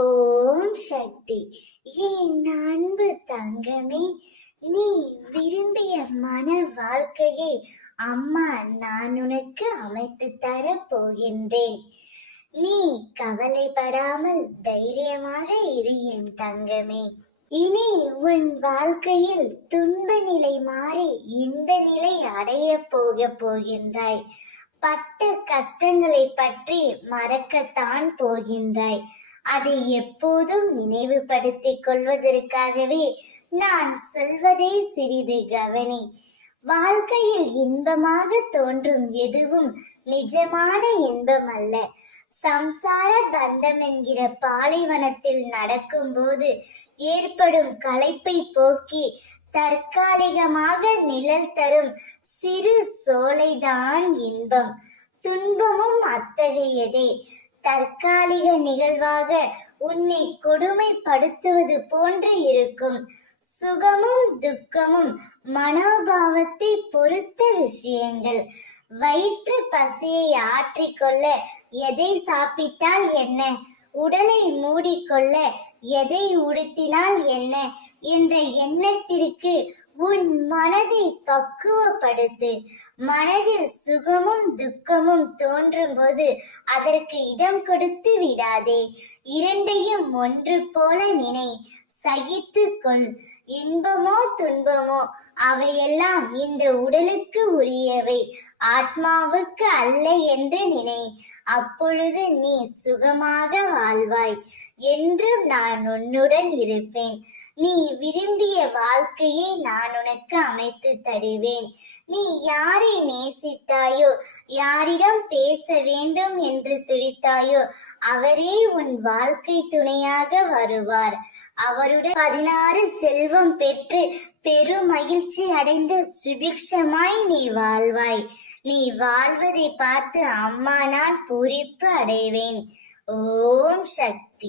ஓம் சக்தி. என் அன்பு தங்கமே, நீ விரும்பிய மன வாழ்க்கையை அம்மா நான் உனக்கு அமைத்து தர போகின்றேன். நீ கவலைப்படாமல் தைரியமாக இரு என் தங்கமே. இனி உன் வாழ்க்கையில் துன்ப நிலை மாறி இன்ப நிலை அடைய போகின்றாய். பட்ட கஷ்டங்களை பற்றி மறக்கத்தான் போகின்றாய். அதை எப்போதும் நினைவுபடுத்திக் கொள்வதற்காகவே நான் சொல்வதை சிறிது கவனி. வாழ்க்கையில் இன்பமாக தோன்றும் எதுவும் நிஜமான இன்பம் அல்ல. சம்சார பந்தம் என்கிற பாலைவனத்தில் நடக்கும்போது ஏற்படும் களைப்பை போக்கி தற்காலிகமாக நிழல் தரும் சிறு சோலைதான் இன்பம். துன்பமும் அத்தகையதே. தற்காலிக நிகழ்வாக உன்னை கொடுமைப்படுத்துவது போன்று இருக்கும். சுகமும் துக்கமும் மனோபாவத்தை பொறுத்த விஷயங்கள். வயிற்று பசியை ஆற்றிக்கொள்ள எதை சாப்பிட்டால் என்ன, உடலை மூடிக்கொள்ள எதை உடுத்தினால் என்ன என்ற எண்ணத்திற்கு உன் மனதை பக்குவப்படுத்து. மனதில் சுகமும் துக்கமும் தோன்றும் போது அதற்கு இடம் கொடுத்து விடாதே. இரண்டையும் ஒன்று போல நினை, சகித்து கொள். இன்பமோ துன்பமோ அவையெல்லாம் இந்த உடலுக்கு உரியவை, ஆத்மாவுக்கு அல்ல என்று நினை. அப்பொழுது நீ சுகமாக வாழ்வாய். என்றும் நான் உன்னுடன் இருப்பேன். நீ விரும்பிய வாழ்க்கையை நான் உனக்கு அமைத்து தருவேன். நீ யாரை நேசித்தாயோ, யாரிடம் பேச வேண்டும் என்று துடித்தாயோ அவரே உன் வாழ்க்கை துணையாக வருவார். அவருடன் 16 செல்வம் பெற்று பெருமகிழ்ச்சி அடைந்து சுபிக்ஷமாய் நீ வாழ்வாய். நீ வாழ்வதை பார்த்து அம்மா நான் பூரிப்பு அடைவேன். ஓம் சக்தி.